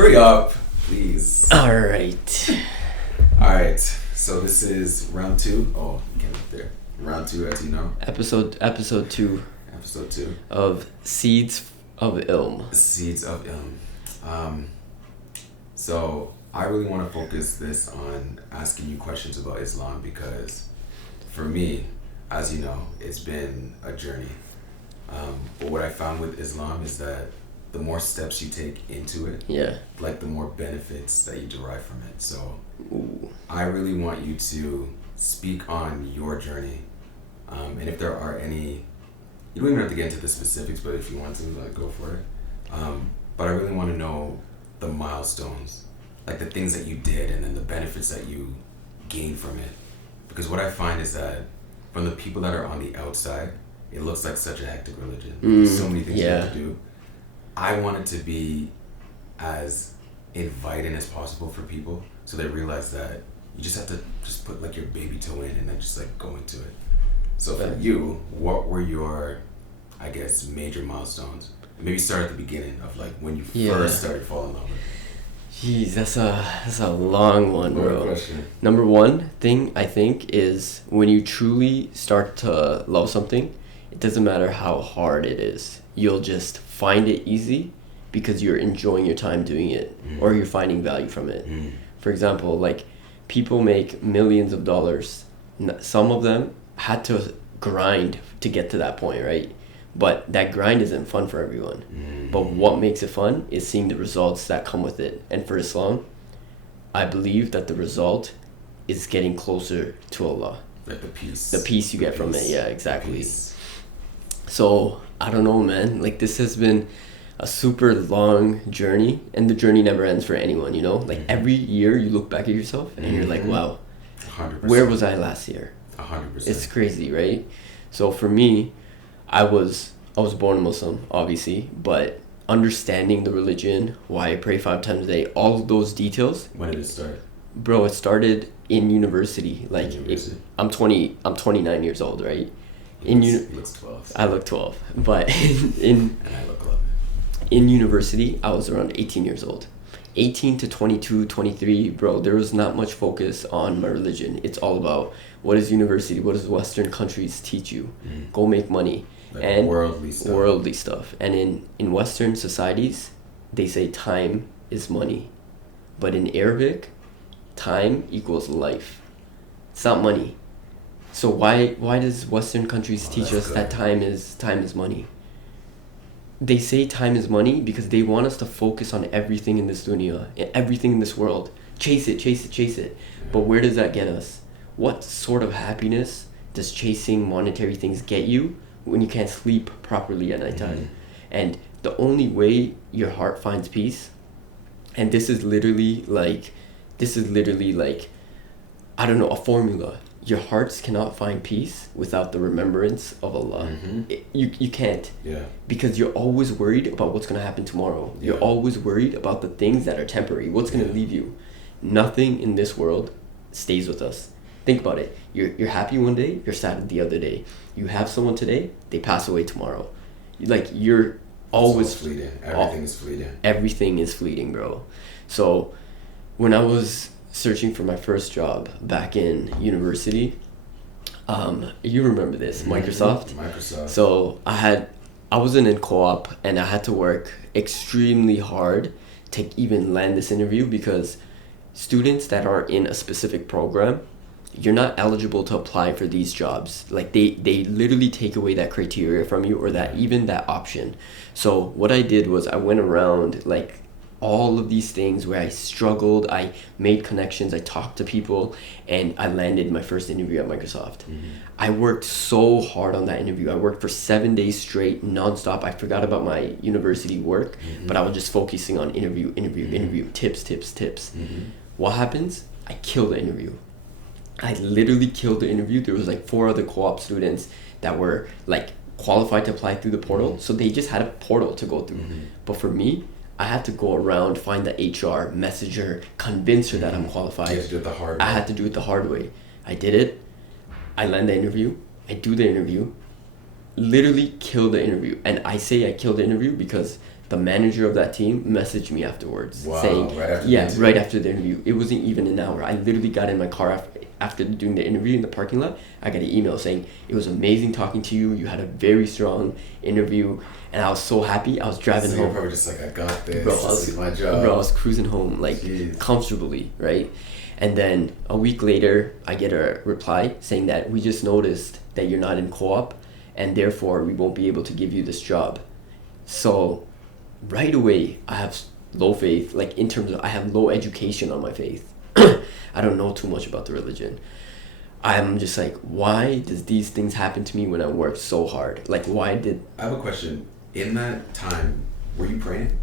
Hurry up, please. All right. All right. So this is round 2. Oh, you can't look there. Round 2, as you know. Episode 2 Episode 2 of Seeds of Ilm. Seeds of Ilm. So I really want to focus this on asking you questions about Islam because for me, as you know, it's been a journey. But what I found with Islam is that the more steps you take into it, like the more benefits that you derive from it. So I really want you to speak on your journey. And if there are any, you don't even have to get into the specifics, but if you want to, go for it. But I really want to know the milestones, like the things that you did and then the benefits that you gained from it. Because what I find is that from the people that are on the outside, it looks like such a hectic religion. There's so many things you have to do. I want it to be as inviting as possible for people so they realize that you just have to just put like your baby toe in and then just like go into it. So for you, what were your, I guess, major milestones? Maybe start at the beginning of like when you first started falling in love with it. Jeez, that's a long one, bro. Question. Number one thing I think is when you truly start to love something, it doesn't matter how hard it is. You'll just find it easy because you're enjoying your time doing it or you're finding value from it. For example, like people make millions of dollars. Some of them had to grind to get to that point, right? But that grind isn't fun for everyone. But what makes it fun is seeing the results that come with it. And for Islam, I believe that the result is getting closer to Allah. Like the peace. The peace you get from it, yeah, exactly. So, I don't know, man. Like, this has been a super long journey, and the journey never ends for anyone, you know? Like, every year you look back at yourself, and you're like, wow, 100%. where was I last year? 100%. It's crazy, right? So, for me, I was born a Muslim, obviously, but understanding the religion, why I pray 5 times a day, all of those details. When did it start? Bro, it started in university. Like, I'm 29 years old, right? He looks 12. I look 12, but and I look 11. In university, I was around 18 years old. 18 to 22, 23, bro, there was not much focus on my religion. It's all about what is university, what does Western countries teach you? Go make money. Like and worldly stuff. And in Western societies, they say time is money. But in Arabic, time equals life. It's not money. So why does Western countries teach us that time is money? They say time is money because they want us to focus on everything in this dunya, everything in this world. Chase it. Yeah. But where does that get us? What sort of happiness does chasing monetary things get you when you can't sleep properly at nighttime? And the only way your heart finds peace, and this is literally like, I don't know, a formula. Your hearts cannot find peace without the remembrance of Allah. You can't. Yeah. Because you're always worried about what's going to happen tomorrow. You're always worried about the things that are temporary. What's going to leave you? Nothing in this world stays with us. Think about it. You're happy one day, you're sad the other day. You have someone today, they pass away tomorrow. You're always fleeting. Everything is fleeting. Everything is fleeting, bro. So when I was searching for my first job back in university, you remember this, Microsoft. So I wasn't in co-op and I had to work extremely hard to even land this interview because students that are in a specific program, you're not eligible to apply for these jobs. Like they literally take away that criteria from you or that even that option. So what I did was I went around like all of these things where I struggled, I made connections, I talked to people, and I landed my first interview at Microsoft. I worked so hard on that interview. I worked for 7 days straight, nonstop. I forgot about my university work, but I was just focusing on interview, tips. What happens? I killed the interview. I literally killed the interview. There was like 4 other co-op students that were like qualified to apply through the portal, so they just had a portal to go through. But for me, I had to go around, find the HR, message her, convince her that I'm qualified. You had to do it the hard way. I had to do it the hard way. I did it. I land the interview. I do the interview. literally killed the interview. And I say I killed the interview because the manager of that team messaged me afterwards saying, right after the interview. It wasn't even an hour. I literally got in my car after doing the interview in the parking lot. I got an email saying, it was amazing talking to you. You had a very strong interview. And I was so happy. I was driving home. You're probably just like, I got this. This is my job. Bro, I was cruising home, like, comfortably, right? And then a week later, I get a reply saying that we just noticed that you're not in co-op, and therefore we won't be able to give you this job. So right away, I have low faith, like in terms of I have low education on my faith. I don't know too much about the religion. I'm just like, why does these things happen to me when I work so hard? Like, why did... I have a question. In that time, were you praying?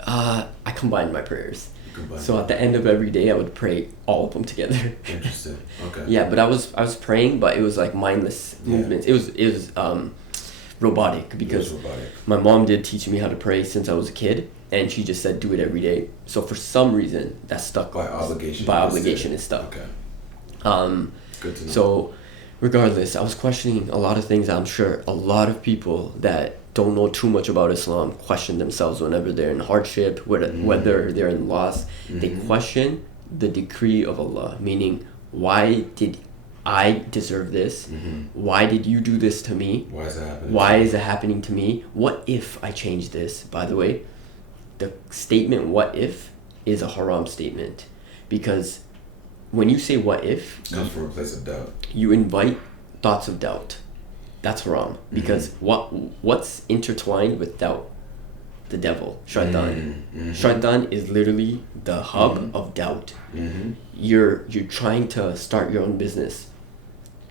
I combined my prayers. So at the end of every day, I would pray all of them together. Interesting. Okay. Yeah, but I was praying, but it was like mindless movements. It was robotic because my mom did teach me how to pray since I was a kid, and she just said do it every day. So for some reason, that stuck. By obligation. By obligation, it stuck. Okay. Good to know. So regardless, I was questioning a lot of things. I'm sure a lot of people that don't know too much about Islam question themselves whenever they're in hardship, whether they're in loss. They question the decree of Allah, meaning, why did I deserve this? Why did you do this to me? Why is that happening? Why is it happening to me? What if I change this? By the way, the statement "what if" is a haram statement, because when you say "what if," it comes from a place of doubt. You invite thoughts of doubt. That's haram, because what's intertwined with doubt? The devil, shaitan. Shaitan is literally the hub of doubt. You're trying to start your own business.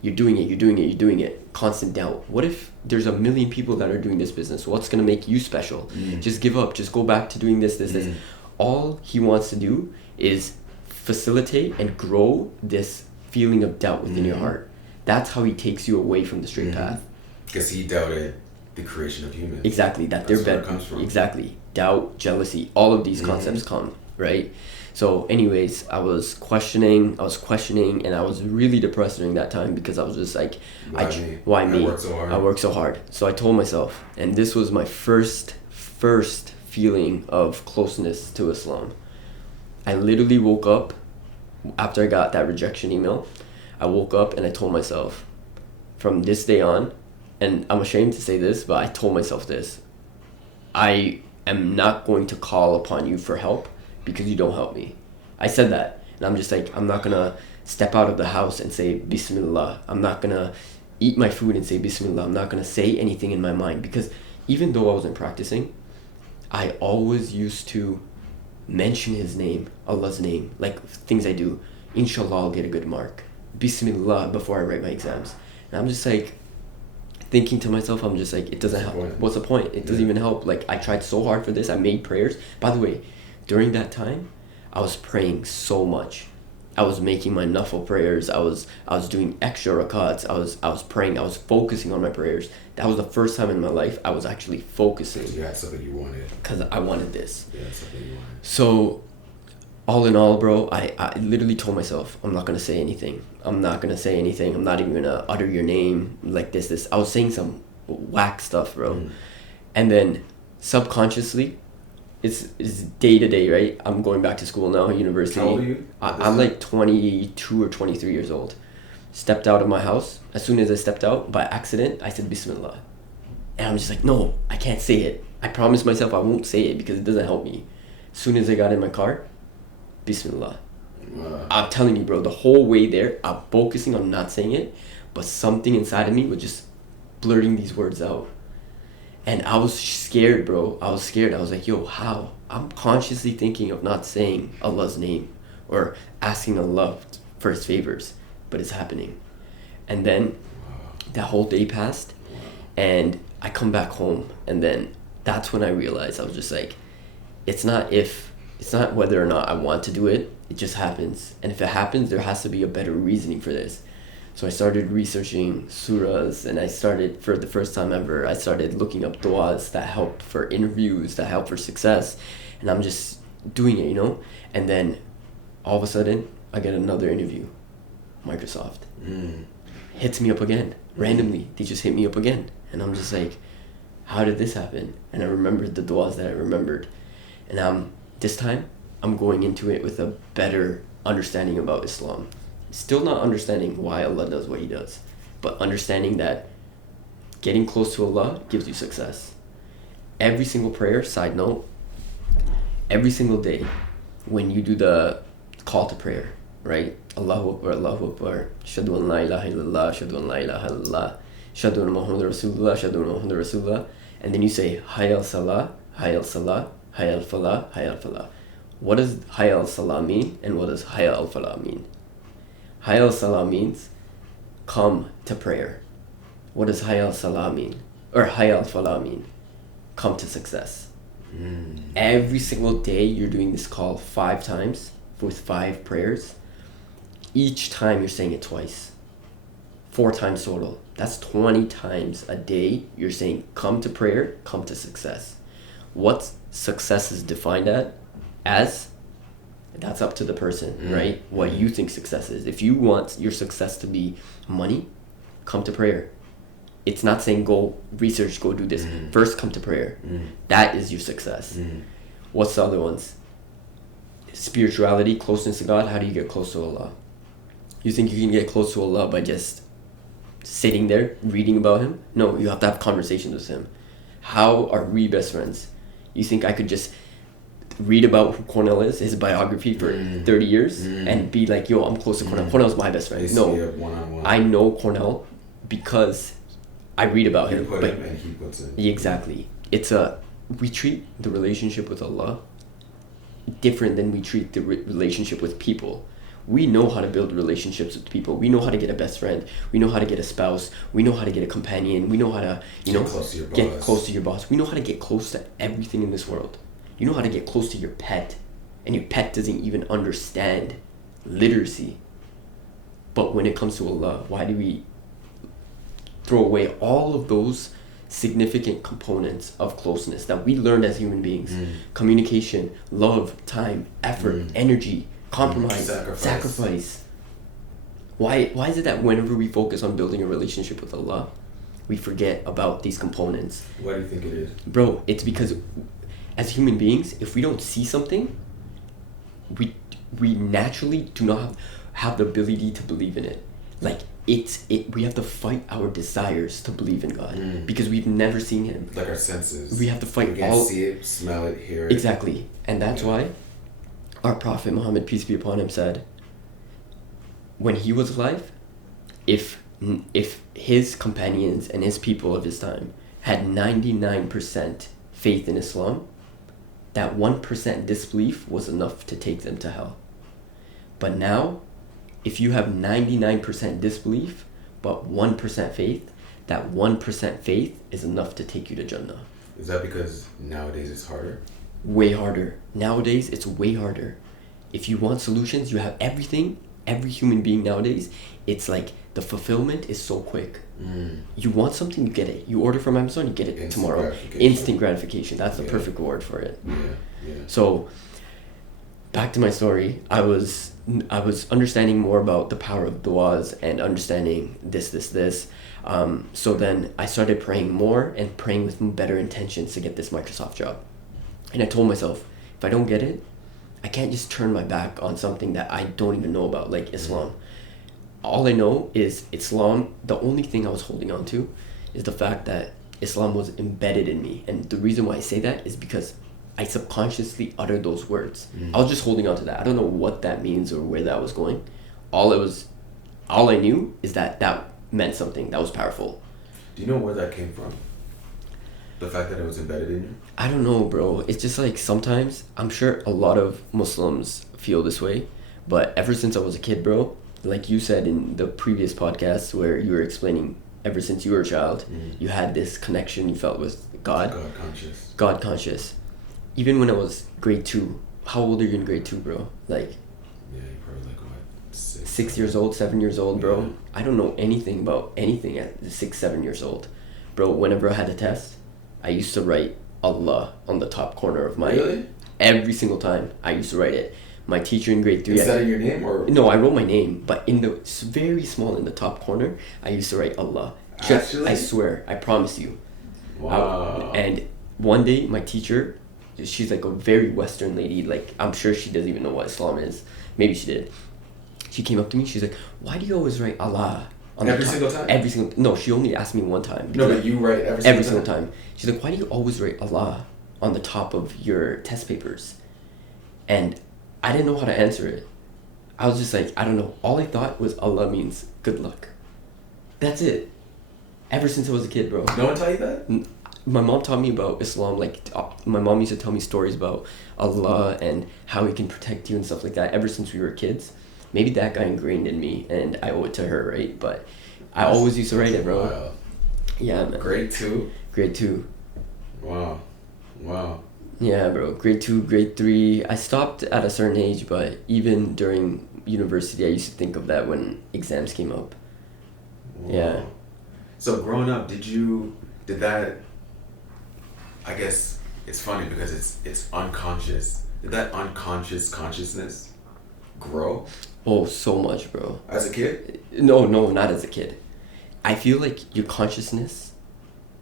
You're doing it. Constant doubt. What if there's a million people that are doing this business? What's gonna make you special? Just give up. Just go back to doing this. All he wants to do is facilitate and grow this feeling of doubt within your heart. That's how he takes you away from the straight path. Because he doubted the creation of humans. Exactly. That's where it comes from. Exactly. Doubt, jealousy, all of these concepts come, right? So anyways, I was questioning, and I was really depressed during that time because I was just like, why me? I work so hard. So I told myself, and this was my first feeling of closeness to Islam. I literally woke up after I got that rejection email. I woke up and I told myself, from this day on, and I'm ashamed to say this, but I told myself this: I am not going to call upon you for help because you don't help me. I said that, and I'm just like, I'm not gonna step out of the house and say Bismillah. I'm not gonna eat my food and say Bismillah. I'm not gonna say anything in my mind, because even though I wasn't practicing, I always used to mention his name, Allah's name, like things I do. Inshallah, I'll get a good mark. Bismillah before I write my exams. And I'm just like thinking to myself, I'm just like, it doesn't help. What's the point? It doesn't even help. Like, I tried so hard for this. I made prayers. By the way, during that time, I was praying so much. I was making my nafil prayers. I was doing extra rakats. I was praying. I was focusing on my prayers. That was the first time in my life I was actually focusing. You had something you wanted. Because I wanted this. Yeah, something you wanted. So, all in all, bro, I literally told myself, I'm not going to say anything. I'm not going to say anything. I'm not even going to utter your name like this. I was saying some whack stuff, bro. And then subconsciously, it's day to day, right? I'm going back to school now, university. How old are you? I'm like 22 or 23 years old. Stepped out of my house. As soon as I stepped out, by accident, I said Bismillah. And I'm just like, no, I can't say it. I promised myself I won't say it because it doesn't help me. As soon as I got in my car, Bismillah. I'm telling you, bro, the whole way there, I'm focusing on not saying it, but something inside of me was just blurting these words out. And I was scared, bro. I was scared. I was like, yo, how? I'm consciously thinking of not saying Allah's name or asking Allah for his favors, but it's happening. And then that whole day passed, and I come back home, and then that's when I realized, I was just like, it's not whether or not I want to do it, it just happens. And if it happens, there has to be a better reasoning for this. So I started researching surahs, and I started, for the first time ever, I started looking up du'as that help for interviews, that help for success. And I'm just doing it, you know? And then all of a sudden, I get another interview. Microsoft hits me up again. Randomly, they just hit me up again. And I'm just like, how did this happen? And I remembered the du'as that I remembered. And this time, I'm going into it with a better understanding about Islam. Still not understanding why Allah does what He does, but understanding that getting close to Allah gives you success. Every single prayer, side note, every single day, when you do the call to prayer, right? Allahu Akbar, Shadu an la ilaha illallah, Shadu an la ilaha illallah, Shadu anna Muhammad Rasulullah, Shadu anna Muhammad Rasulullah, and then you say, Hayy al Salah, Hayy al Salah, Hayy al Falah, Hayy al Falah. What does Hayy al Salah mean, and what does Hayy al Falah mean? Hayy al Salah means, come to prayer. What does Hayy al Salah mean? Or Hayy al Falah mean? Come to success. Every single day you're doing this call 5 times with 5 prayers. Each time you're saying it twice. 4 times total. That's 20 times a day you're saying come to prayer, come to success. What success is defined as, that's up to the person, right? What you think success is. If you want your success to be money, come to prayer. It's not saying go research, go do this. First come to prayer. That is your success. What's the other ones? Spirituality, closeness to God. How do you get close to Allah? You think you can get close to Allah by just sitting there reading about Him? No, you have to have conversations with Him. How are we best friends? You think I could just read about who Cornell is, his biography for 30 years and be like, yo, I'm close to Cornell. Cornell's my best friend. No, I know Cornell because I read about him. But and he puts it. Exactly. We treat the relationship with Allah different than we treat the relationship with people. We know how to build relationships with people. We know how to get a best friend. We know how to get a spouse. We know how to get a companion. We know how to, get close to your boss. We know how to get close to everything in this world. You know how to get close to your pet, and your pet doesn't even understand literacy. But when it comes to Allah, why do we throw away all of those significant components of closeness that we learned as human beings? Communication, love, time, effort, energy, compromise, sacrifice. Why is it that whenever we focus on building a relationship with Allah, we forget about these components? Why do you think it is? Bro, it's because as human beings, if we don't see something, we naturally do not have the ability to believe in it. Like, we have to fight our desires to believe in God because we've never seen Him. Like our senses. We have to fight we can't see it, smell it, hear it. Exactly. And that's why our Prophet Muhammad, peace be upon him, said, when he was alive, if his companions and his people of his time had 99% faith in Islam, that 1% disbelief was enough to take them to hell. But now, if you have 99% disbelief, but 1% faith, that 1% faith is enough to take you to Jannah. Is that because nowadays it's harder? Way harder. Nowadays, it's way harder. If you want solutions, you have everything. Every human being nowadays, it's like the fulfillment is so quick. You want something, you get it. You order from Amazon, you get it tomorrow. Instant gratification. That's the perfect word for it. So, back to my story. I was understanding more about the power of du'as and understanding this. So then I started praying more and praying with better intentions to get this Microsoft job. And I told myself, if I don't get it, I can't just turn my back on something that I don't even know about, like Islam. All I know is Islam. The only thing I was holding on to is the fact that Islam was embedded in me. And the reason why I say that is because I subconsciously uttered those words. I was just holding on to that. I don't know what that means or where that was going. All I knew is that meant something. That was powerful. Do you know where that came from? The fact that it was embedded in you? I don't know, bro. It's just like sometimes, I'm sure a lot of Muslims feel this way, but ever since I was a kid, bro, like you said in the previous podcast where you were explaining, ever since you were a child, you had this connection you felt with God. God conscious. Even when I was grade 2, how old are you in grade 2, bro? Like, yeah, you're probably like, what, 6 years old, 7 years old, bro. Yeah. I don't know anything about anything at 6, 7 years old. Bro, whenever I had a test, I used to write Allah on the top corner of my... Really? Every single time, I used to write it. My teacher in grade 3... Is that your name or...? No, I wrote my name, but very small in the top corner, I used to write Allah. Actually? I swear, I promise you. Wow. And one day, my teacher, she's like a very Western lady. Like, I'm sure she doesn't even know what Islam is. Maybe she did. She came up to me. She's like, "Why do you always write Allah on every single time?" Every single. No, she only asked me one time. No, but you write every single time. She's like, "Why do you always write Allah on the top of your test papers?" And I didn't know how to answer it. I was just like, I don't know. All I thought was Allah means good luck. That's it. Ever since I was a kid, bro. No one taught you that? My mom taught me about Islam. Like, my mom used to tell me stories about Allah and how He can protect you and stuff like that. Ever since we were kids, maybe that got ingrained in me, and I owe it to her, right? But I always used to write it, bro. Wow. Yeah, man. Grade 2? Grade 2. Wow. Yeah, bro. Grade 2, grade 3. I stopped at a certain age, but even during university, I used to think of that when exams came up. Wow. Yeah. So growing up, did that, I guess it's funny because it's unconscious. Did that unconscious consciousness grow? Oh, so much, bro. As a kid? No, not as a kid. I feel like your consciousness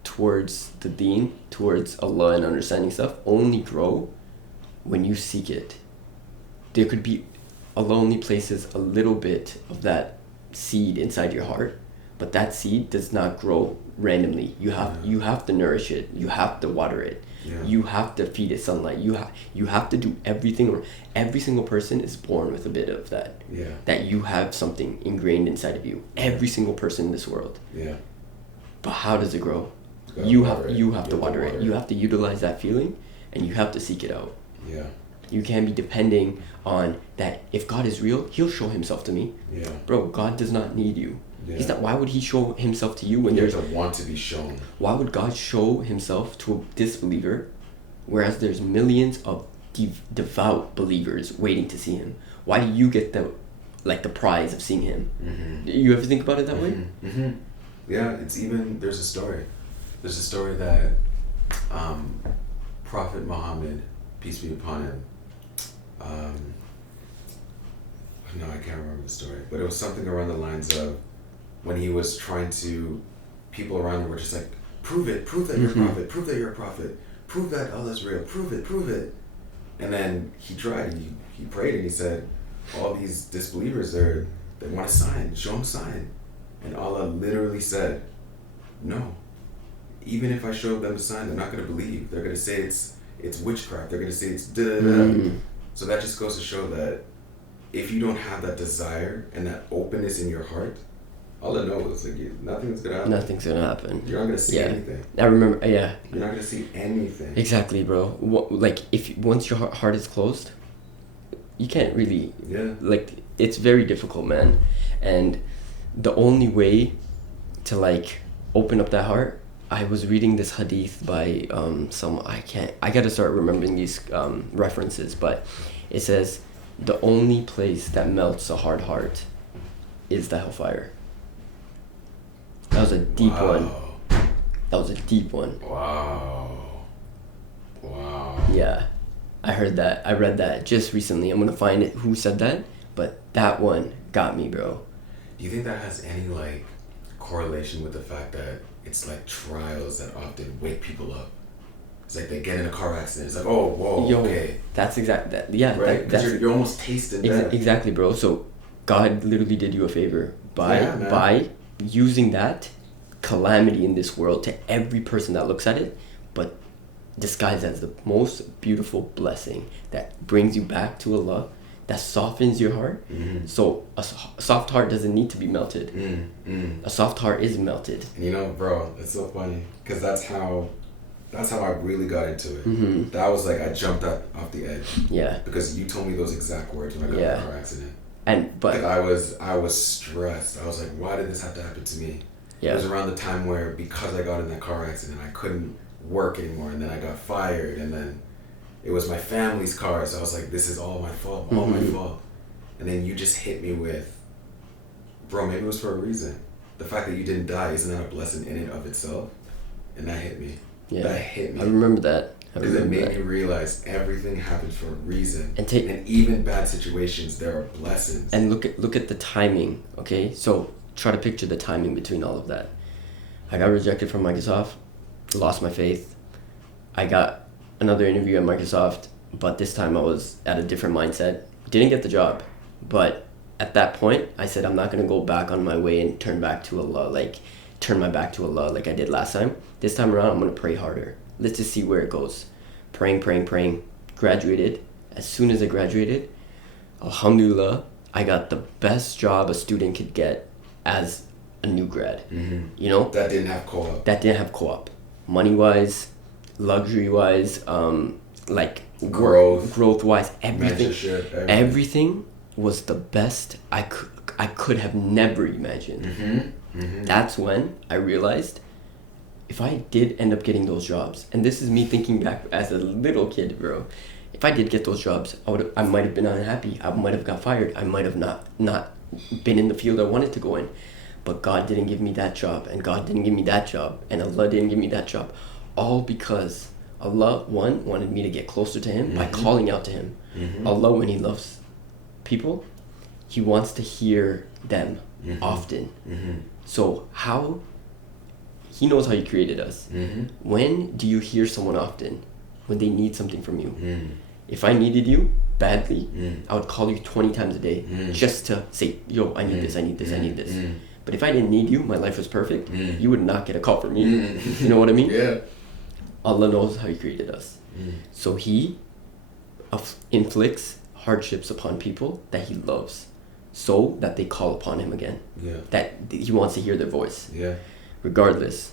towards the deen, towards Allah and understanding stuff, only grow when you seek it. There could be, Allah only places a little bit of that seed inside your heart, but that seed does not grow randomly. You have to nourish it. You have to water it. Yeah. You have to feed it sunlight. You have to do everything. Every single person is born with a bit of that. Yeah. That you have something ingrained inside of you. Every single person in this world. Yeah. But how does it grow? You have to water it. You have to utilize that feeling, and you have to seek it out. Yeah. You can't be depending on that. If God is real, He'll show Himself to me. Yeah. Bro, God does not need you. Yeah. He's not. Why would He show Himself to you when you there's have to want to be shown? Why would God show Himself to a disbeliever, whereas there's millions of devout believers waiting to see Him? Why do you get the prize of seeing Him? Mm-hmm. You ever think about it that way? Mm-hmm. Yeah, there's a story. There's a story that Prophet Muhammad, peace be upon him, no, I can't remember the story, but it was something around the lines of when he was trying to, people around him were just like, prove that you're a prophet, prove that you're a prophet, prove that Allah's real, prove it. And then he tried, he prayed, and he said, all these disbelievers, they want a sign, show them a sign. And Allah literally said, no. Even if I show them a sign, they're not going to believe. They're going to say it's witchcraft. They're going to say it's da-da-da. So that just goes to show that if you don't have that desire and that openness in your heart, Allah knows, nothing's going to happen. Nothing's going to happen. You're not going to see anything. I remember, You're not going to see anything. Exactly, bro. Once your heart is closed, you can't really... Yeah. It's very difficult, man. And the only way to, open up that heart... I was reading this hadith by I gotta start remembering these references, but it says the only place that melts a hard heart is the hellfire. That was a deep one. That was a deep one. Wow. Yeah, I heard that. I read that just recently. I'm gonna find it who said that, but that one got me, bro. Do you think that has any correlation with the fact that it's trials that often wake people up? It's they get in a car accident. It's oh, whoa, okay. That's exactly that. Yeah, right. Because you're almost tasting death. Exactly, bro. So God literally did you a favor by using that calamity in this world to every person that looks at it, but disguised as the most beautiful blessing that brings you back to Allah, that softens your heart. Mm-hmm. So a soft heart doesn't need to be melted. A soft heart is melted. And bro, it's so funny because that's how I really got into it. Mm-hmm. That was I jumped off the edge. Yeah. Because you told me those exact words when I got in a car accident. But I was stressed. I was like, why did this have to happen to me? Yeah. It was around the time where, because I got in that car accident, I couldn't work anymore, and then I got fired, and then it was my family's car, so I was like, this is all my fault, all my fault. And then you just hit me with, bro, maybe it was for a reason. The fact that you didn't die, isn't that a blessing in and of itself? And that hit me. Yeah. That hit me. I remember that. Because it made me realize everything happens for a reason. And even bad situations, there are blessings. And look at the timing, okay? So try to picture the timing between all of that. I got rejected from Microsoft, lost my faith. I got another interview at Microsoft, but this time I was at a different mindset. Didn't get the job, but at that point, I said I'm not going to go back on my way and turn my back to Allah like I did last time. This time around, I'm going to pray harder. Let's just see where it goes. Praying. Graduated. As soon as I graduated, alhamdulillah, I got the best job a student could get as a new grad. Mm-hmm. You know? That didn't have co-op. Money-wise, luxury-wise, like growth-wise, everything was the best I could have never imagined. Mm-hmm. Mm-hmm. That's when I realized if I did end up getting those jobs, and this is me thinking back as a little kid, bro. If I did get those jobs, I might have been unhappy. I might have got fired. I might have not been in the field I wanted to go in. But God didn't give me that job, and God didn't give me that job, and Allah didn't give me that job. All because Allah, one, wanted me to get closer to Him by calling out to Him. Mm-hmm. Allah, when He loves people, He wants to hear them often. Mm-hmm. So how... He knows how He created us. Mm-hmm. When do you hear someone often? When they need something from you. If I needed you badly, I would call you 20 times a day just to say, yo, I need this, I need this, I need this. But if I didn't need you, my life was perfect, you would not get a call from me. You know what I mean? Yeah. Allah knows how He created us. So He inflicts hardships upon people that He loves so that they call upon Him again. Yeah. That He wants to hear their voice. Yeah. Regardless,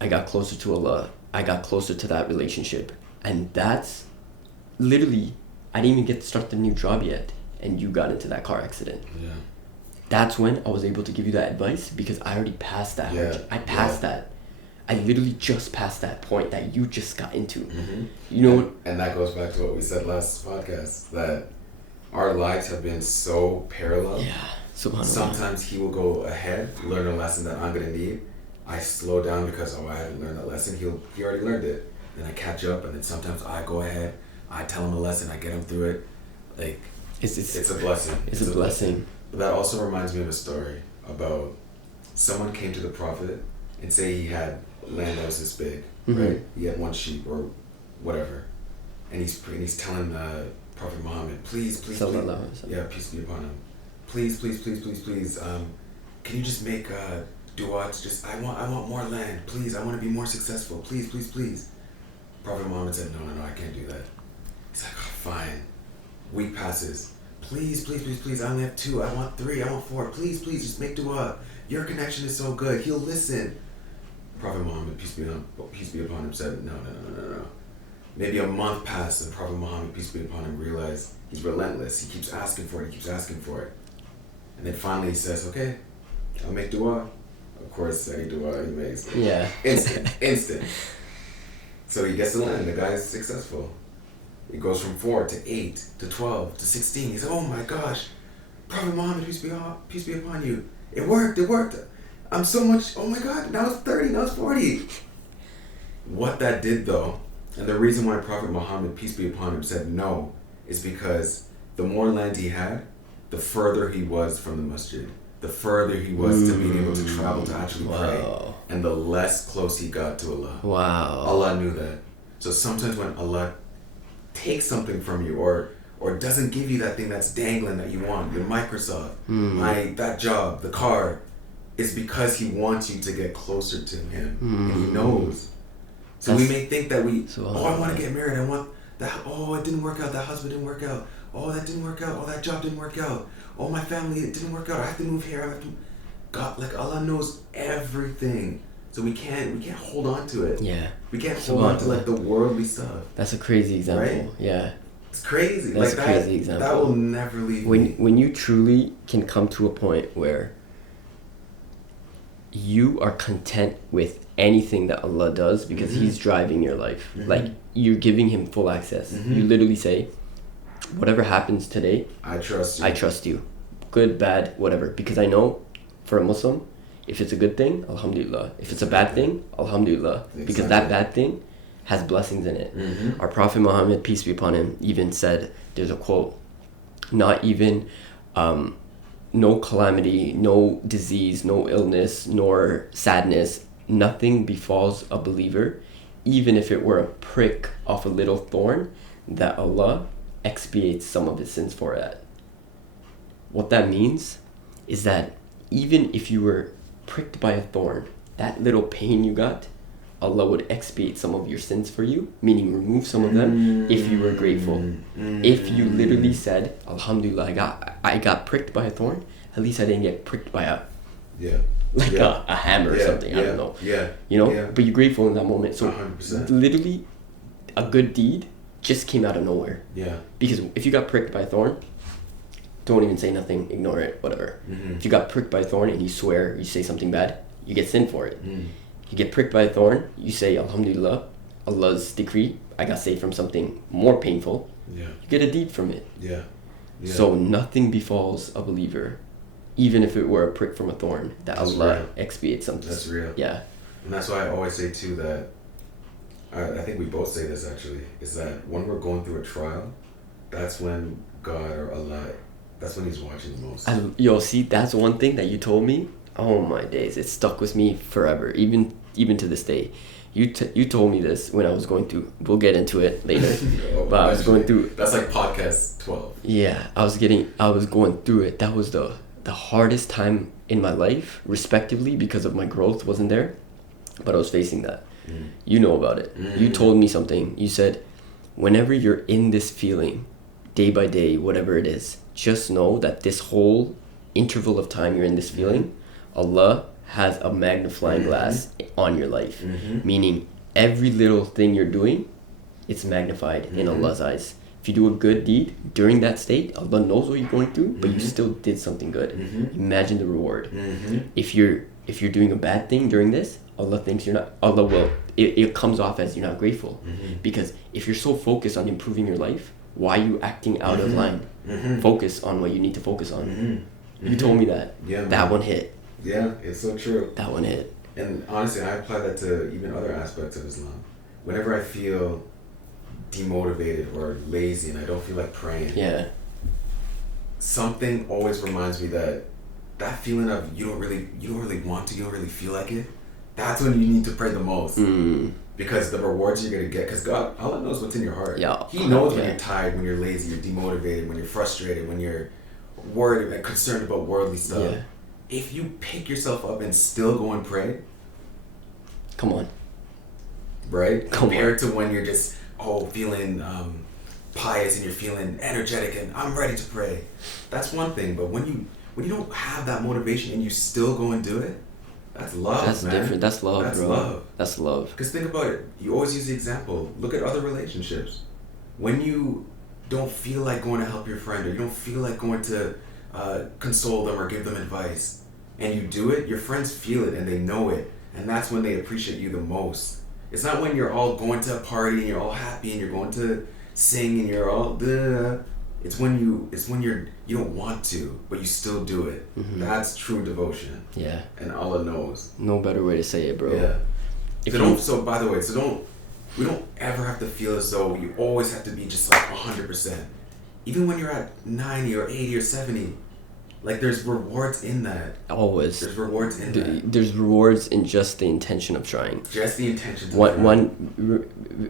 I got closer to Allah. I got closer to that relationship. And that's literally, I didn't even get to start the new job yet, and you got into that car accident. Yeah. That's when I was able to give you that advice because I already passed that. Yeah. I passed that. I literally just passed that point that you just got into. Mm-hmm. You know? And that goes back to what we said last podcast, that our lives have been so parallel. Yeah. Subhanallah. Sometimes He will go ahead, learn a lesson that I'm going to need. I slow down because, I haven't learned that lesson. He already learned it. Then I catch up, and then sometimes I go ahead, I tell him a lesson, I get him through it. Like, it's a blessing. It's a blessing. But that also reminds me of a story about someone came to the Prophet and say he had land that was this big, right? He had one sheep or whatever. And he's telling Prophet Muhammad, please, yeah, peace be upon him. Please, can you just make dua? Just I want more land. Please, I want to be more successful. Please. Prophet Muhammad said, no, I can't do that. He's like, oh, fine. Week passes. Please, I only have 2. I want 3. I want 4. Please, just make dua. Your connection is so good. He'll listen. Prophet Muhammad, peace be upon him, said, no. Maybe a month passed, and Prophet Muhammad, peace be upon him, realized he's relentless. He keeps asking for it. And then finally he says, okay, I'll make dua. Of course, any dua he makes. Yeah. Instant. So he gets the land. The guy is successful. It goes from 4 to 8 to 12 to 16. He's like, oh my gosh, Prophet Muhammad, peace be upon you. It worked. I'm so much, oh my God, now it's 30, now it's 40. What that did though, and the reason why Prophet Muhammad, peace be upon him, said no, is because the more land he had, the further he was from the masjid. The further he was to being able to travel to actually pray. And the less close he got to Allah. Wow. Allah knew that. So sometimes when Allah takes something from you or doesn't give you that thing that's dangling that you want, your Microsoft, that job, the car, it's because He wants you to get closer to Him. And He knows. So we may think that I want to get married, I want that, it didn't work out, that husband didn't work out, that didn't work out, that job didn't work out, my family, it didn't work out, I have to move here, God, like Allah knows everything. So we can't hold on to it. Yeah. We can't hold on to like the worldly stuff. That's a crazy example. Right? Yeah. It's crazy. That's like a crazy example. That will never leave me. When you truly can come to a point where you are content with anything that Allah does because He's driving your life. Like you're giving Him full access. You literally say, whatever happens today, I trust you. I trust you. Good, bad, whatever. Because I know for a Muslim, if it's a good thing, alhamdulillah. If it's a bad thing, alhamdulillah. Exactly. Because that bad thing has blessings in it. Our Prophet Muhammad, peace be upon him, even said, there's a quote, not even no calamity, no disease, no illness, nor sadness, nothing befalls a believer, even if it were a prick of a little thorn, that Allah expiates some of his sins for it. What that means is that even if you were pricked by a thorn, that little pain you got, Allah would expiate some of your sins for you, meaning remove some of them if you were grateful. If you literally said, Alhamdulillah, I got pricked by a thorn, at least I didn't get pricked by a hammer or something, I don't know. But you're grateful in that moment. So 100%. literally a good deed just came out of nowhere. Yeah. Because if you got pricked by a thorn, don't even say nothing, ignore it, whatever. If you got pricked by a thorn and you swear, you say something bad, you get sin for it. You get pricked by a thorn, you say Alhamdulillah, Allah's decree, I got saved from something more painful. Yeah. You get a deed from it. Yeah. So nothing befalls a believer, even if it were a prick from a thorn, that That's Allah real. expiates something. That's real. Yeah. And that's why I always say too that, I think we both say this actually, is that when we're going through a trial, that's when God or Allah, that's when he's watching the most. See, that's one thing that you told me. Oh my days, it stuck with me forever, even to this day. You told me this when I was going through. We'll get into it later. But I was going through. That's like podcast 12. Yeah, I was going through it. That was the hardest time in my life, respectively, because of my growth wasn't there. But I was facing that. You know about it. You told me something. You said, whenever you're in this feeling, day by day, whatever it is, just know that this whole interval of time you're in this feeling, Allah has a magnifying glass on your life. Meaning every little thing you're doing, it's magnified in Allah's eyes. If you do a good deed during that state, Allah knows what you're going through, but you still did something good. Imagine the reward. If you're doing a bad thing during this, Allah thinks you're not. Allah will. It comes off as you're not grateful, because if you're so focused on improving your life, why are you acting out of line? Focus on what you need to focus on. You told me that. Yeah, that one hit. Yeah, it's so true. That one hit. And honestly, I apply that to even other aspects of Islam. Whenever I feel demotivated or lazy and I don't feel like praying, something always reminds me that feeling of you don't really want to, you don't really feel like it, that's when you need to pray the most. Because the rewards you're gonna get, because God, Allah knows what's in your heart. Yeah. He knows when you're tired, when you're lazy, you're demotivated, when you're frustrated, when you're worried and concerned about worldly stuff. If you pick yourself up and still go and pray, come on, right? Compared to when you're just feeling pious and you're feeling energetic and I'm ready to pray, that's one thing. But when you don't have that motivation and you still go and do it, that's love. That's man. different. That's love, that's bro. Love. That's love. Because think about it. You always use the example. Look at other relationships. When you don't feel like going to help your friend, or you don't feel like going to console them or give them advice, and you do it, your friends feel it and they know it, and that's when they appreciate you the most. It's not when you're all going to a party and you're all happy and you're going to sing and you're all it's when you don't want to, but you still do it. That's true devotion. Yeah. And Allah knows. No better way to say it, bro. Yeah. By the way, we don't ever have to feel as though you always have to be just like 100%. Even when you're at 90 or 80 or 70, like there's rewards in that. Always. There's rewards in that. There's rewards in just the intention of trying. Just the intention to try.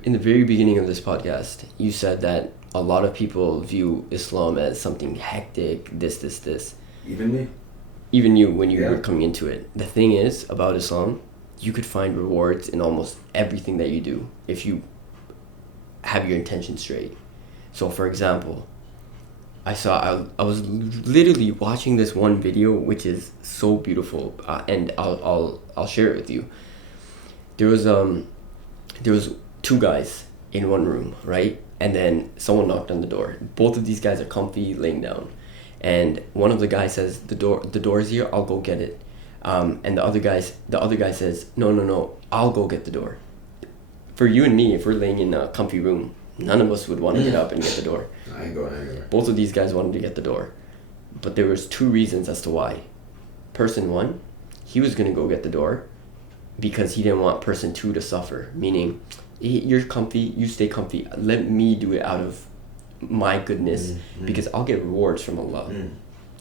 In the very beginning of this podcast, you said that a lot of people view Islam as something hectic, this. Even me? Even you, when you were coming into it. The thing is, about Islam, you could find rewards in almost everything that you do if you have your intention straight. So, for example, I was literally watching this one video, which is so beautiful, and I'll share it with you. There was two guys in one room, right? And then someone knocked on the door. Both of these guys are comfy, laying down, and one of the guys says, "The door's here. I'll go get it." And the other guy says, "No, I'll go get the door." For you and me, if we're laying in a comfy room, none of us would want to get up and get the door. I ain't going anywhere. Both of these guys wanted to get the door. But there was two reasons as to why. Person one, he was going to go get the door because he didn't want person two to suffer. Meaning, you're comfy, you stay comfy. Let me do it out of my goodness because I'll get rewards from Allah.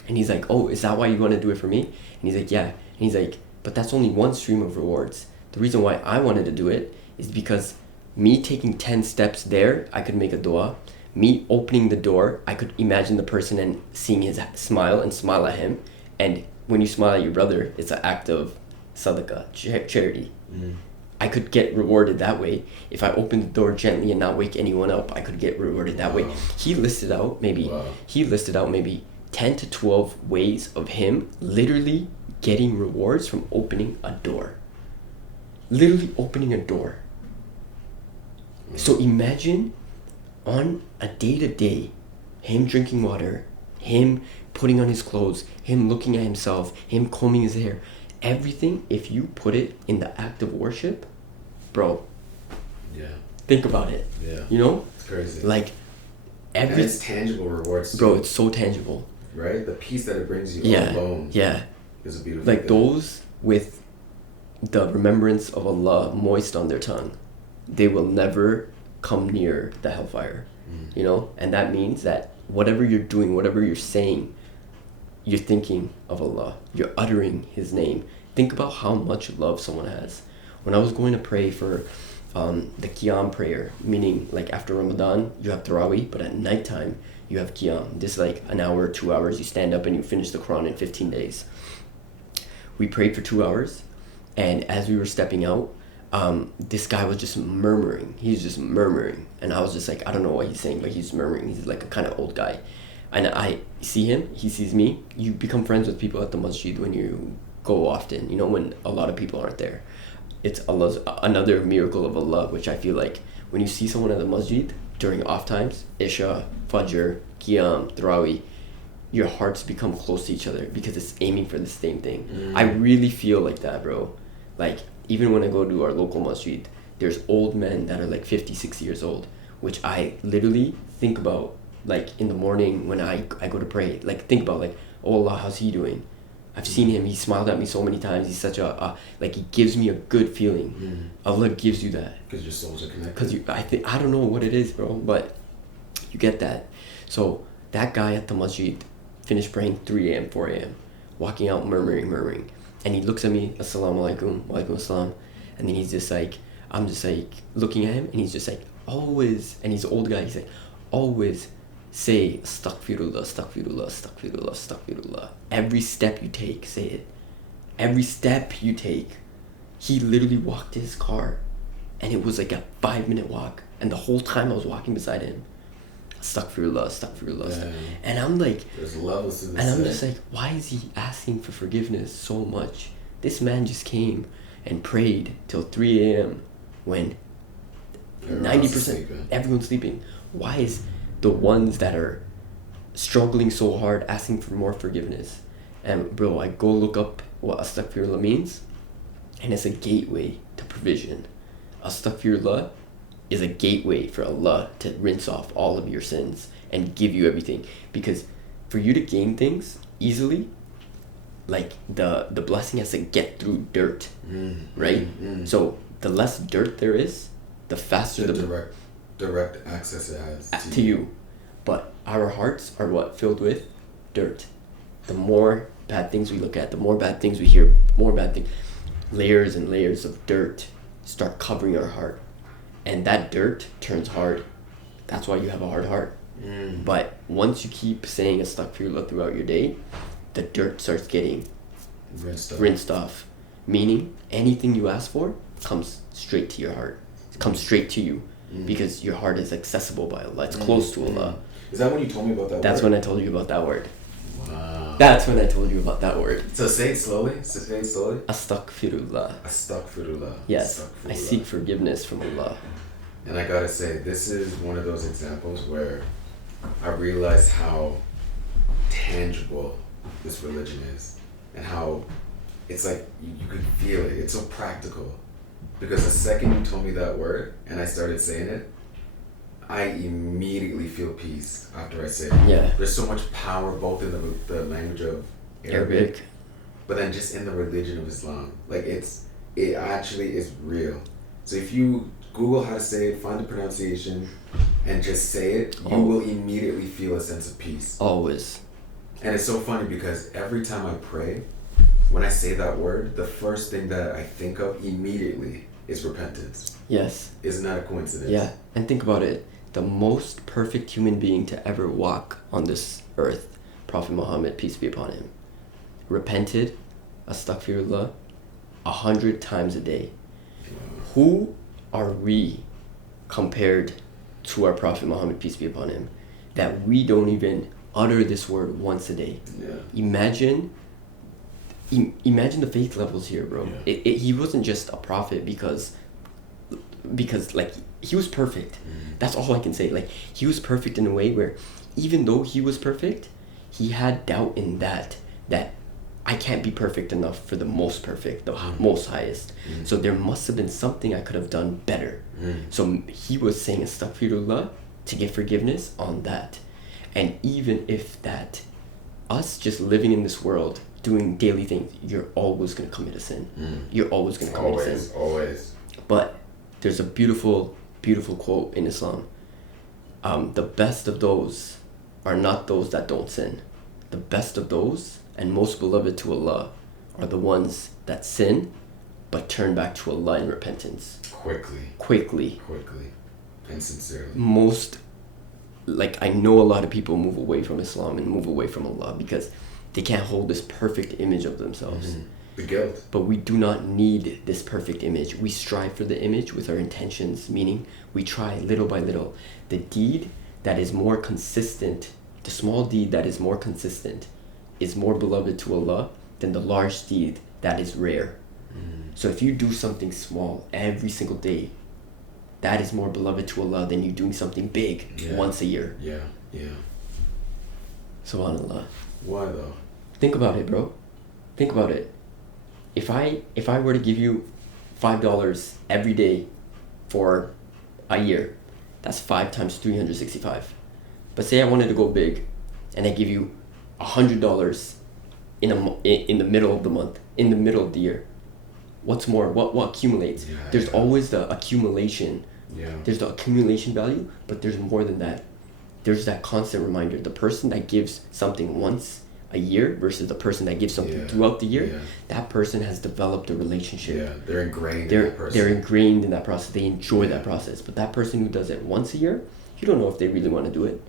And he's like, "Oh, is that why you want to do it for me?" And he's like, "Yeah." And he's like, "But that's only one stream of rewards. The reason why I wanted to do it is because me taking 10 steps there, I could make a dua. Me opening the door, I could imagine the person and seeing his smile and smile at him. And when you smile at your brother, it's an act of sadaqah, charity. I could get rewarded that way. If I opened the door gently and not wake anyone up, I could get rewarded that way. He listed out maybe 10 to 12 ways of him literally getting rewards from opening a door. Literally opening a door. So imagine on a day-to-day, him drinking water, him putting on his clothes, him looking at himself, him combing his hair, everything, if you put it in the act of worship, bro, think about it. You know? It's crazy. Like, and it's tangible rewards. Bro, it's so tangible. Right? The peace that it brings you alone is a beautiful like thing. Those with the remembrance of Allah moist on their tongue, they will never come near the hellfire. You know? And that means that whatever you're doing, whatever you're saying, you're thinking of Allah. You're uttering His name. Think about how much love someone has. When I was going to pray for the Qiyam prayer, meaning like after Ramadan, you have Tarawih, but at nighttime, you have Qiyam. This is like an hour, 2 hours. You stand up and you finish the Qur'an in 15 days. We prayed for 2 hours, and as we were stepping out, this guy was just murmuring. He's just murmuring. And I was just like, I don't know what he's saying, but he's murmuring. He's like a kind of old guy. And I see him, he sees me. You become friends with people at the masjid when you go often, you know, when a lot of people aren't there. It's Allah's another miracle of Allah, which I feel like when you see someone at the masjid during off times, Isha, Fajr, Qiyam, Tarawih, your hearts become close to each other because it's aiming for the same thing. I really feel like that, bro. Like, even when I go to our local masjid, there's old men that are like 50, 60 years old, which I literally think about, like, in the morning when I go to pray. Like, think about, like, oh Allah, how's he doing? I've seen him, he smiled at me so many times. He's such a like, he gives me a good feeling. Allah gives you that. Because your souls are connected. Because I don't know what it is, bro, but you get that. So, that guy at the masjid finished praying 3 a.m., 4 a.m., walking out murmuring. And he looks at me, Assalamu alaikum, wa alaikum assalam. And then he's just like, I'm just like looking at him, and he's just like, always, and he's an old guy, he's like, always say astaghfirullah, astaghfirullah, astaghfirullah, astaghfirullah. Every step you take, say it. Every step you take. He literally walked to his car, and it was like a 5-minute walk. And the whole time I was walking beside him, astaghfirullah, astaghfirullah. And I'm like, there's levels to this. And I'm just like, why is he asking for forgiveness so much? This man just came and prayed till 3 a.m. when 90% everyone's sleeping. Why is the ones that are struggling so hard asking for more forgiveness? And bro, I go look up what astaghfirullah means, and it's a gateway to provision. Astaghfirullah is a gateway for Allah to rinse off all of your sins and give you everything. Because for you to gain things easily, like the blessing has to get through dirt, right? So the less dirt there is, the faster the direct access it has to you. But our hearts are what? Filled with dirt. The more bad things we look at, the more bad things we hear, more bad things, layers and layers of dirt start covering our heart. And that dirt turns hard. That's why you have a hard heart. But once you keep saying astaghfirullah throughout your day, the dirt starts getting rinsed off. Meaning, anything you ask for comes straight to your heart. It comes straight to you. Because your heart is accessible by Allah. It's close to Allah. Is that when you told me about that That's word? when I told you about that word. Wow. That's when I told you about that word. So say it slowly. Say it slowly. Astaghfirullah. Astaghfirullah. Yes. Astaghfirullah. I seek forgiveness from Allah. And I gotta say, this is one of those examples where I realized how tangible this religion is. And how it's like, you can feel it. It's so practical. Because the second you told me that word, and I started saying it, I immediately feel peace after I say it. Yeah. There's so much power both in the language of Arabic, but then just in the religion of Islam. Like, it actually is real. So if you Google how to say it, find the pronunciation, and just say it, you will immediately feel a sense of peace. Always. And it's so funny because every time I pray, when I say that word, the first thing that I think of immediately is repentance. Yes. Isn't that a coincidence? Yeah, and think about it. The most perfect human being to ever walk on this earth, Prophet Muhammad, peace be upon him, repented, astaghfirullah, 100 times a day. Who are we compared to our Prophet Muhammad, peace be upon him, that we don't even utter this word once a day? Yeah. Imagine the faith levels here, bro. Yeah. He wasn't just a prophet because like he was perfect. That's all I can say. Like, he was perfect in a way where even though he was perfect, he had doubt in that I can't be perfect enough for the most perfect, the most highest. So there must have been something I could have done better. So he was saying astaghfirullah to get forgiveness on that. And even if that, us just living in this world, doing daily things, you're always going to commit a sin. You're always going to commit a sin. Always. But there's a beautiful, beautiful quote in Islam. The best of those are not those that don't sin. The best of those and most beloved to Allah are the ones that sin but turn back to Allah in repentance. Quickly. And sincerely. Most, like, I know a lot of people move away from Islam and move away from Allah because they can't hold this perfect image of themselves. The guilt. But we do not need this perfect image. We strive for the image with our intentions, meaning we try little by little. The deed that is more consistent, the small deed that is more consistent, is more beloved to Allah than the large deed that is rare. So if you do something small every single day, that is more beloved to Allah than you doing something big once a year. Yeah. SubhanAllah. Why though? Think about it, bro. Think about it. If I were to give you $5 every day for a year, that's 5 times 365. But say I wanted to go big, and I give you $100 in the middle of the month, in the middle of the year. What's more? What accumulates? There's always the accumulation. There's the accumulation value, but there's more than that. There's that constant reminder. The person that gives something once a year versus the person that gives something throughout the year, that person has developed a relationship. They're ingrained in that person. They're ingrained in that process. They enjoy that process. But that person who does it once a year, you don't know if they really want to do it.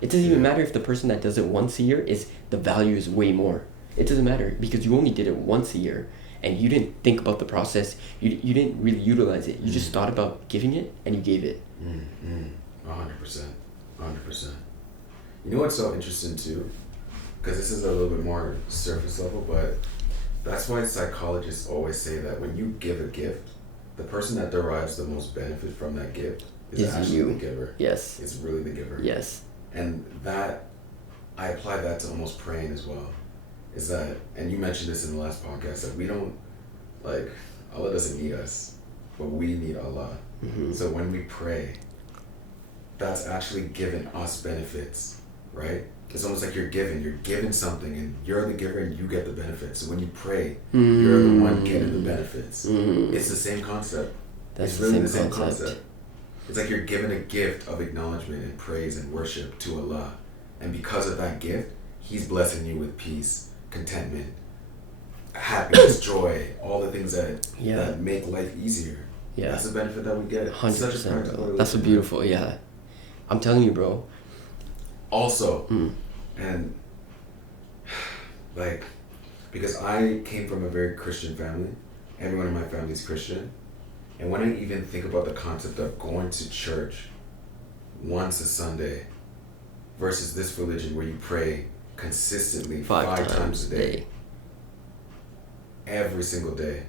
It doesn't even matter if the person that does it once a year the value is way more. It doesn't matter because you only did it once a year and you didn't think about the process. You didn't really utilize it. You just thought about giving it and you gave it. 100%. You know what's so interesting too? Because this is a little bit more surface level, but that's why psychologists always say that when you give a gift, the person that derives the most benefit from that gift is actually the giver. Yes. It's really the giver. Yes. And that, I apply that to almost praying as well. Is that, and you mentioned this in the last podcast, that we don't, like, Allah doesn't need us, but we need Allah. So when we pray, that's actually giving us benefits, right? It's almost like you're giving something and you're the giver and you get the benefits. So when you pray, you're the one getting the benefits. It's the same concept. It's really the same concept. It's like you're given a gift of acknowledgement and praise and worship to Allah. And because of that gift, He's blessing you with peace, contentment, happiness, joy, all the things that make life easier. That's the benefit that we get. 100%, bro. That's a beautiful, I'm telling you, bro. Also, and like, because I came from a very Christian family, everyone in my family is Christian, and when I even think about the concept of going to church once a Sunday versus this religion where you pray consistently 5 times a day, every single day,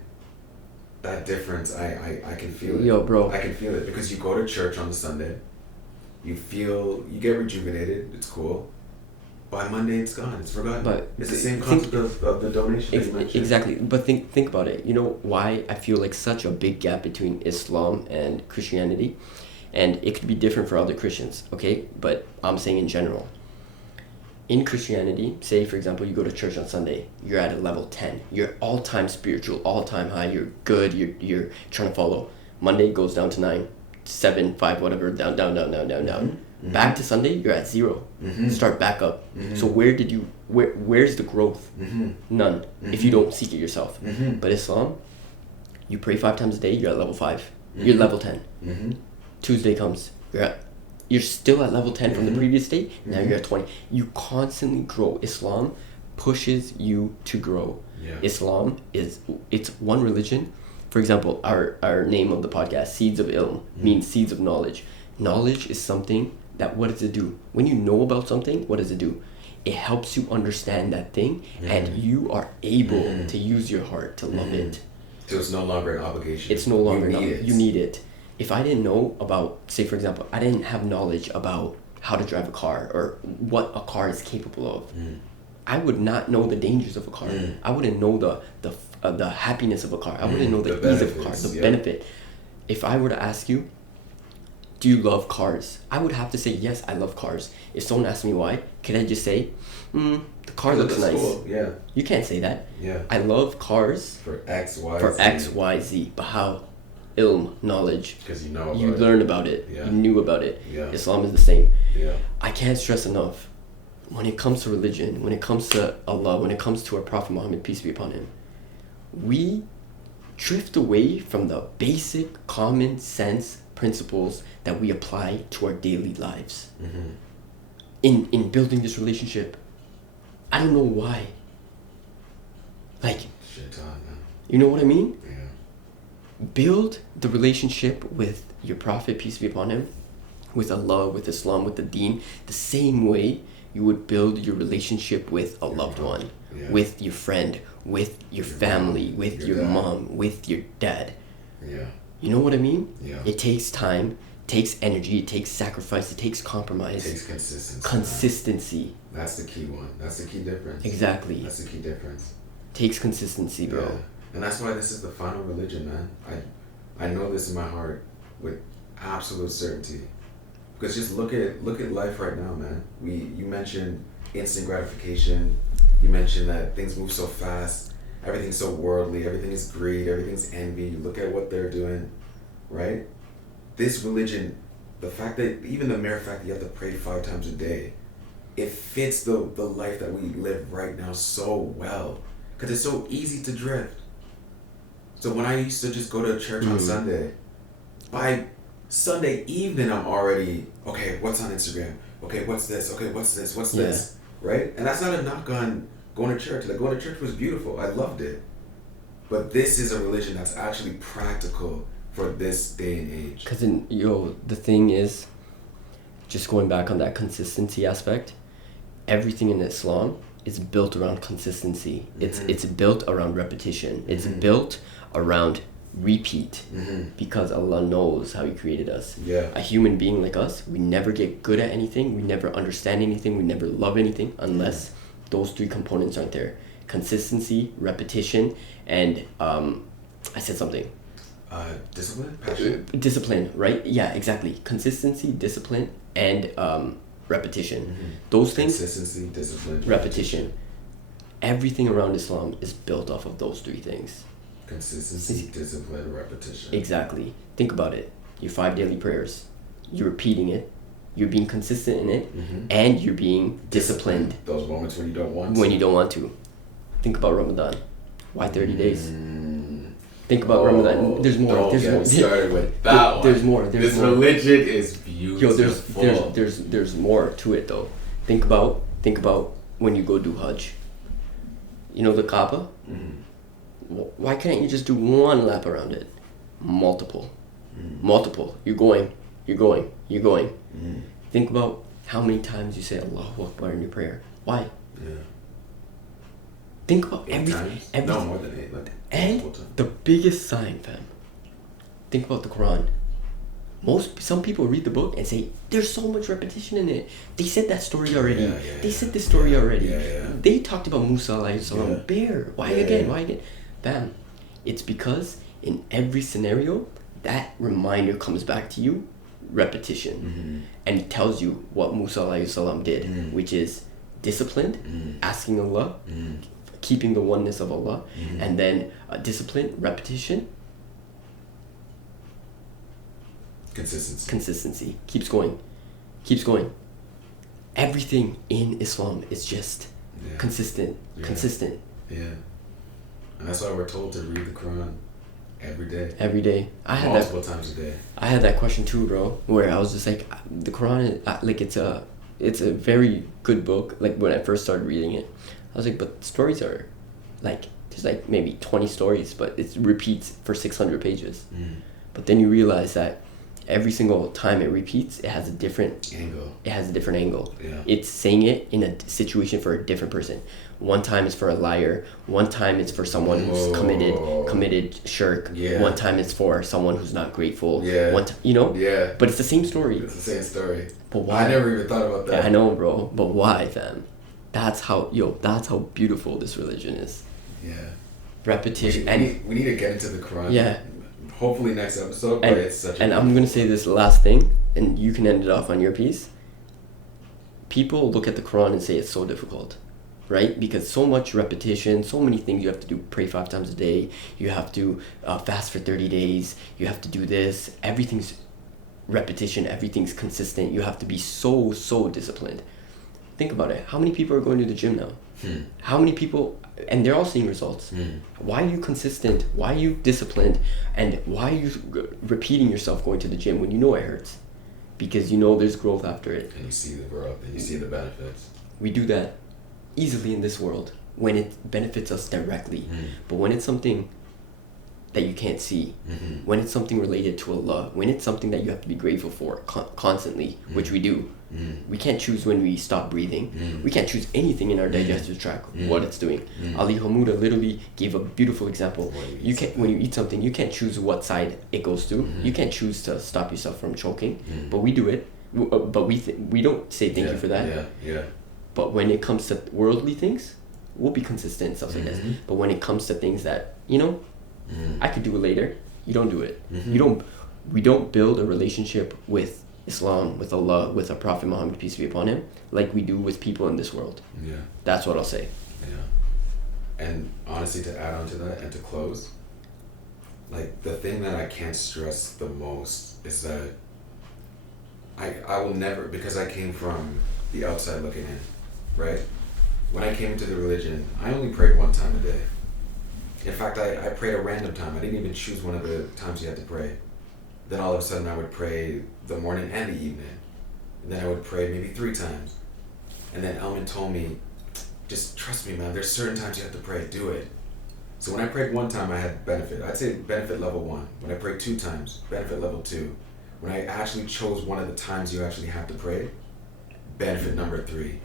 that difference, I can feel it. Yo, bro. I can feel it because you go to church on a Sunday, you get rejuvenated, it's cool. By Monday, it's gone, it's forgotten. But it's the same concept of the donation that you mentioned. Exactly, but think about it. You know why I feel like such a big gap between Islam and Christianity? And it could be different for other Christians, okay? But I'm saying in general. In Christianity, say for example, you go to church on Sunday, you're at a level 10. You're all-time spiritual, all-time high, you're good, you're trying to follow. Monday goes down to 9, 7, 5, whatever, down. Back to Sunday, you're at 0. Start back up. So where's the growth? None. If you don't seek it yourself. But Islam, you pray 5 times a day, you're at level 5. You're level 10. Tuesday comes, you're still at level 10 from the previous day. Now you're at 20. You constantly grow. Islam pushes you to grow. Islam it's one religion. For example, our name of the podcast, Seeds of Ilm, means seeds of knowledge. Knowledge is something that, what does it do? When you know about something, what does it do? It helps you understand that thing, and you are able to use your heart to love it. So it's no longer an obligation. It's no longer you need it. If I didn't know about, say for example, I didn't have knowledge about how to drive a car or what a car is capable of, I would not know the dangers of a car. I wouldn't know the happiness of a car. I wouldn't know the ease of a car, the benefit. If I were to ask you, do you love cars? I would have to say, yes, I love cars. If someone asks me why, can I just say, the car looks nice? Cool. Yeah. You can't say that. Yeah. I love cars for X, Y, for Z. X, Y, Z. But how? Ilm, knowledge. Because you know about you learned about it. Yeah. You knew about it. Yeah. Islam is the same. Yeah. I can't stress enough, when it comes to religion, when it comes to Allah, when it comes to our Prophet Muhammad, peace be upon him, we drift away from the basic common sense principles that we apply to our daily lives. In building this relationship, I don't know why. Like, you know what I mean? Yeah. Build the relationship with your Prophet, peace be upon him, with Allah, with Islam, with the Deen, the same way you would build your relationship with a loved one, with your friend, with your family, with your mom, with your dad. Yeah. You know what I mean? Yeah. It takes time, takes energy, it takes sacrifice, it takes compromise. It takes consistency. Consistency. That's the key one. That's the key difference. Exactly. That's the key difference. Takes consistency, bro. Yeah. And that's why this is the final religion, man. I know this in my heart with absolute certainty. Because just look at life right now, man. You mentioned instant gratification. You mentioned that things move so fast. Everything's so worldly. Everything is greed. Everything's envy. You look at what they're doing, right? This religion, the fact that, even the mere fact that you have to pray 5 times a day, it fits the life that we live right now so well. Because it's so easy to drift. So when I used to just go to church on Sunday, by Sunday evening I'm already, okay, what's on Instagram? Okay, what's this? Okay, what's this? What's this? Right? And that's not a knock on going to church. Like, going to church was beautiful. I loved it. But this is a religion that's actually practical for this day and age. Because, the thing is, just going back on that consistency aspect, everything in Islam is built around consistency. It's built around repetition. It's built around repeat, because Allah knows how He created us. A human being like us, we never get good at anything, we never understand anything, we never love anything unless those 3 components aren't there: consistency, repetition, and I said something. Discipline, passion. Discipline, right? Yeah, exactly. Consistency, discipline, and repetition. Those things. Consistency, discipline, repetition. Everything around Islam is built off of those 3 things. Consistency, discipline, repetition. Exactly. Think about it. Your 5 daily prayers. You're repeating it. You're being consistent in it, and you're being disciplined. Those moments when you don't want to. When you don't want to. Think about Ramadan. Why 30 days? Think about Ramadan. There's more. Don't there's get more. started with that one. There's more. There's this more. religion is beautiful. Yo, there's more to it though. Think about when you go do Hajj. You know the Kaaba? Why can't you just do 1 lap around it? Multiple. You're going. Think about how many times you say Allahu Akbar in your prayer. Why? Yeah. Think about everything. No, more than 8. And the biggest sign, fam. Think about the Qur'an. Some people read the book and say, there's so much repetition in it. They said that story already. They said this story already. They talked about Musa alayhi salam, bear. Why again? Bam. It's because in every scenario, that reminder comes back to you, repetition. And it tells you what Musa alayhi salam did, which is disciplined, asking Allah, keeping the oneness of Allah, and then discipline, repetition, consistency. Consistency keeps going. keeps going. Everything in Islam is just consistent. Yeah. And that's why we're told to read the Qur'an every day. Every day. Multiple times a day. I had that question too, bro, where I was just like, the Quran is, like, it's a very good book. Like, when I first started reading it, I was like, but stories are, like, there's like maybe 20 stories, but it repeats for 600 pages. But then you realize that every single time it repeats, it has a different angle. Yeah. It's saying it in a situation for a different person. One time it's for a liar. One time it's for someone who's committed shirk. Yeah. One time it's for someone who's not grateful. Yeah. Yeah. But it's the same story. It's the same story. But why? I never even thought about that. Yeah, I know, bro. But why, fam? That's how beautiful this religion is. Yeah. Repetition. We need to get into the Quran. Yeah. Hopefully next episode, but it's such a... And I'm going to say this last thing, and you can end it off on your piece. People look at the Quran and say it's so difficult, right? Because so much repetition, so many things you have to do. Pray 5 times a day. You have to fast for 30 days. You have to do this. Everything's repetition. Everything's consistent. You have to be so disciplined. Think about it. How many people are going to the gym now? How many people... And they're all seeing results. Why are you consistent? Why are you disciplined? And why are you repeating yourself going to the gym when you know it hurts? Because you know there's growth after it. And you see the growth and you see the benefits. We do that easily in this world when it benefits us directly. But when it's something that you can't see, when it's something related to Allah, when it's something that you have to be grateful for constantly, which we do. We can't choose when we stop breathing. We can't choose anything in our digestive tract, what it's doing. Ali Hamuda literally gave a beautiful example. When you eat something, you can't choose what side it goes to. You can't choose to stop yourself from choking, but we do it. But we don't say thank you for that. Yeah. But when it comes to worldly things, we'll be consistent and stuff like that. But when it comes to things that, I could do it later, you don't do it. We don't build a relationship with Islam, with Allah, with our Prophet Muhammad, peace be upon him, like we do with people in this world. Yeah. That's what I'll say. Yeah. And honestly, to add on to that and to close, like, the thing that I can't stress the most is that I will never, because I came from the outside looking in, right? When I came into the religion, I only prayed 1 time a day. In fact, I prayed a random time. I didn't even choose one of the times you had to pray. Then all of a sudden I would pray the morning and the evening. And then I would pray maybe 3 times. And then Elmaan told me, just trust me, man, there's certain times you have to pray, do it. So when I prayed 1 time, I had benefit. I'd say benefit level 1. When I prayed 2 times, benefit level 2. When I actually chose one of the times you actually have to pray, benefit number 3.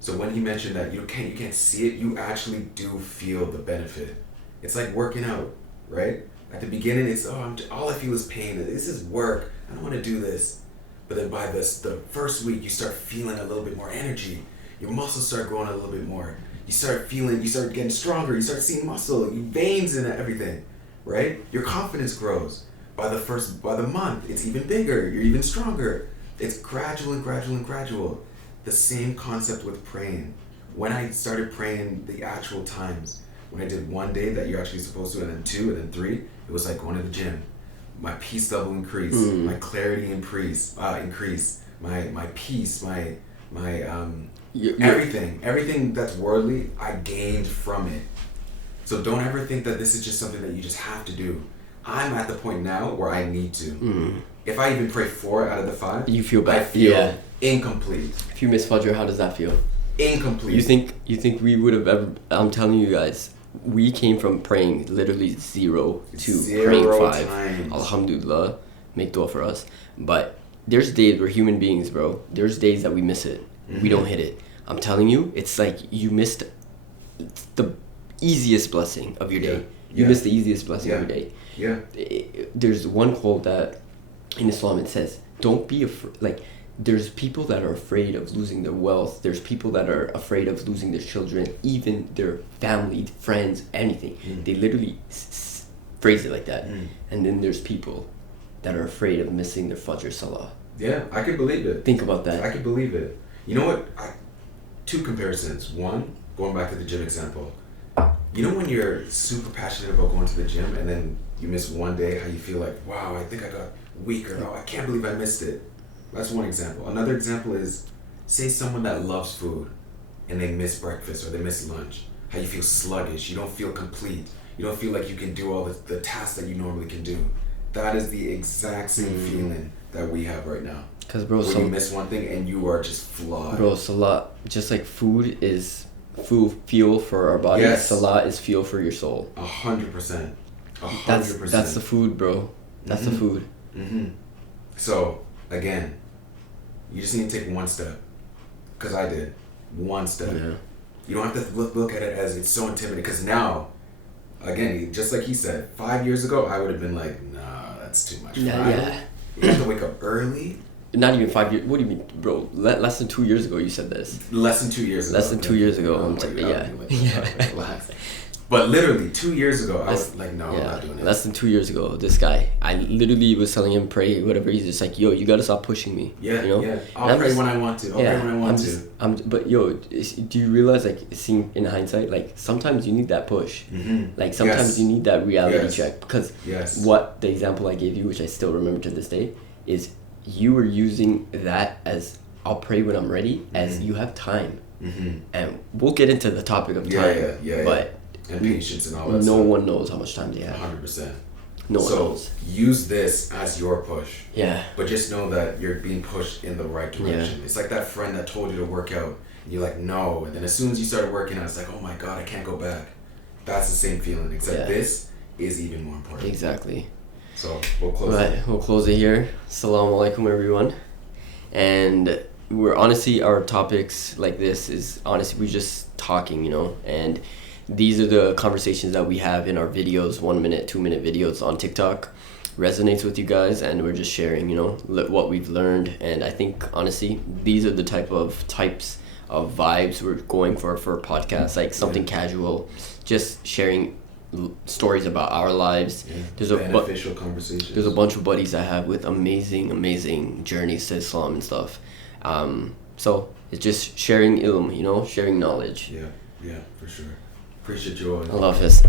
So when he mentioned that you can't see it, you actually do feel the benefit. It's like working out, right? At the beginning, it's, all I feel is pain. This is work. I don't want to do this. But then by the first week, you start feeling a little bit more energy. Your muscles start growing a little bit more. You start getting stronger. You start seeing muscle, veins and everything, right? Your confidence grows. By the month, it's even bigger. You're even stronger. It's gradual and gradual and gradual. The same concept with praying. When I started praying the actual times, when I did 1 day that you're actually supposed to, and then 2, and then 3, it was like going to the gym. My peace level increased, my clarity increased, my peace, my everything that's worldly, I gained from it. So don't ever think that this is just something that you just have to do. I'm at the point now where I need to. If I even pray 4 out of the 5, you feel bad. I feel incomplete. If you miss Fajr, how does that feel? Incomplete. You think we would have ever? I'm telling you guys, we came from praying literally 0 to praying 5. Times. Alhamdulillah, make dua for us. But there's days we're human beings, bro. There's days that we miss it. We don't hit it. I'm telling you, it's like you missed the easiest blessing of your day. You missed the easiest blessing of your day. Yeah. There's one quote that in Islam it says, don't be afraid. Like, there's people that are afraid of losing their wealth. There's people that are afraid of losing their children, even their family, friends, anything. They literally phrase it like that. And then there's people that are afraid of missing their Fajr Salah. Yeah, I could believe it. Think about that. I could believe it. You know what? 2 comparisons. One, going back to the gym example. You know when you're super passionate about going to the gym and then you miss 1 day, how you feel like, wow, I think I got weaker. Oh, I can't believe I missed it. That's one example. Another example is, say someone that loves food and they miss breakfast or they miss lunch. How you feel sluggish, you don't feel complete, you don't feel like you can do all the tasks that you normally can do. That is the exact same feeling that we have right now. Because, bro, you miss one thing and you are just flawed. Bro, salat, just like food is fuel for our body, salat is fuel for your soul. 100%. 100%. That's the food, bro. That's the food. So, again, you just need to take one step. Because I did. One step. Yeah. You don't have to look at it as it's so intimidating. Because now, again, just like he said, 5 years ago, I would have been like, nah, that's too much. Yeah. You have to wake up early. Not even 5 years. What do you mean, bro? Less than 2 years ago, you said this. Less than 2 years ago. Less than 2 years ago. Relax. But literally 2 years ago, I was like, no, I'm not doing it. Less than 2 years ago, this guy, I literally was telling him pray, whatever. He's just like, yo, you gotta stop pushing me. Yeah, you know? Yeah. I'll pray when I want to. I'll pray when I want to. But yo, do you realize, like, seeing in hindsight, like, sometimes you need that push. Like, sometimes you need that reality check. Because what the example I gave you, which I still remember to this day, is you were using that as, I'll pray when I'm ready, as you have time. And we'll get into the topic of time. But and patience and all that no stuff. one knows how much time they have. 100%. No one knows. Use this as your push. Yeah. But just know that you're being pushed in the right direction. It's like that friend that told you to work out, and you're like, no. And then as soon as you started working out, it's like, oh my God, I can't go back. That's the same feeling, except this is even more important. Exactly. So we'll close it. We'll close it here. Assalamu alaikum, everyone. And we're honestly, our topics like this is honestly, we're just talking, you know, and these are the conversations that we have in our videos, 1 minute, 2 minute videos on TikTok. Resonates with you guys, and we're just sharing, you know, what we've learned. And I think honestly, these are the types of vibes we're going for podcasts, like something casual, just sharing stories about our lives. There's beneficial conversations. There's a bunch of buddies I have with amazing journeys to Islam and stuff. So it's just sharing ilm, you know, sharing knowledge. Yeah, for sure. Appreciate you all. Allah Hafiz.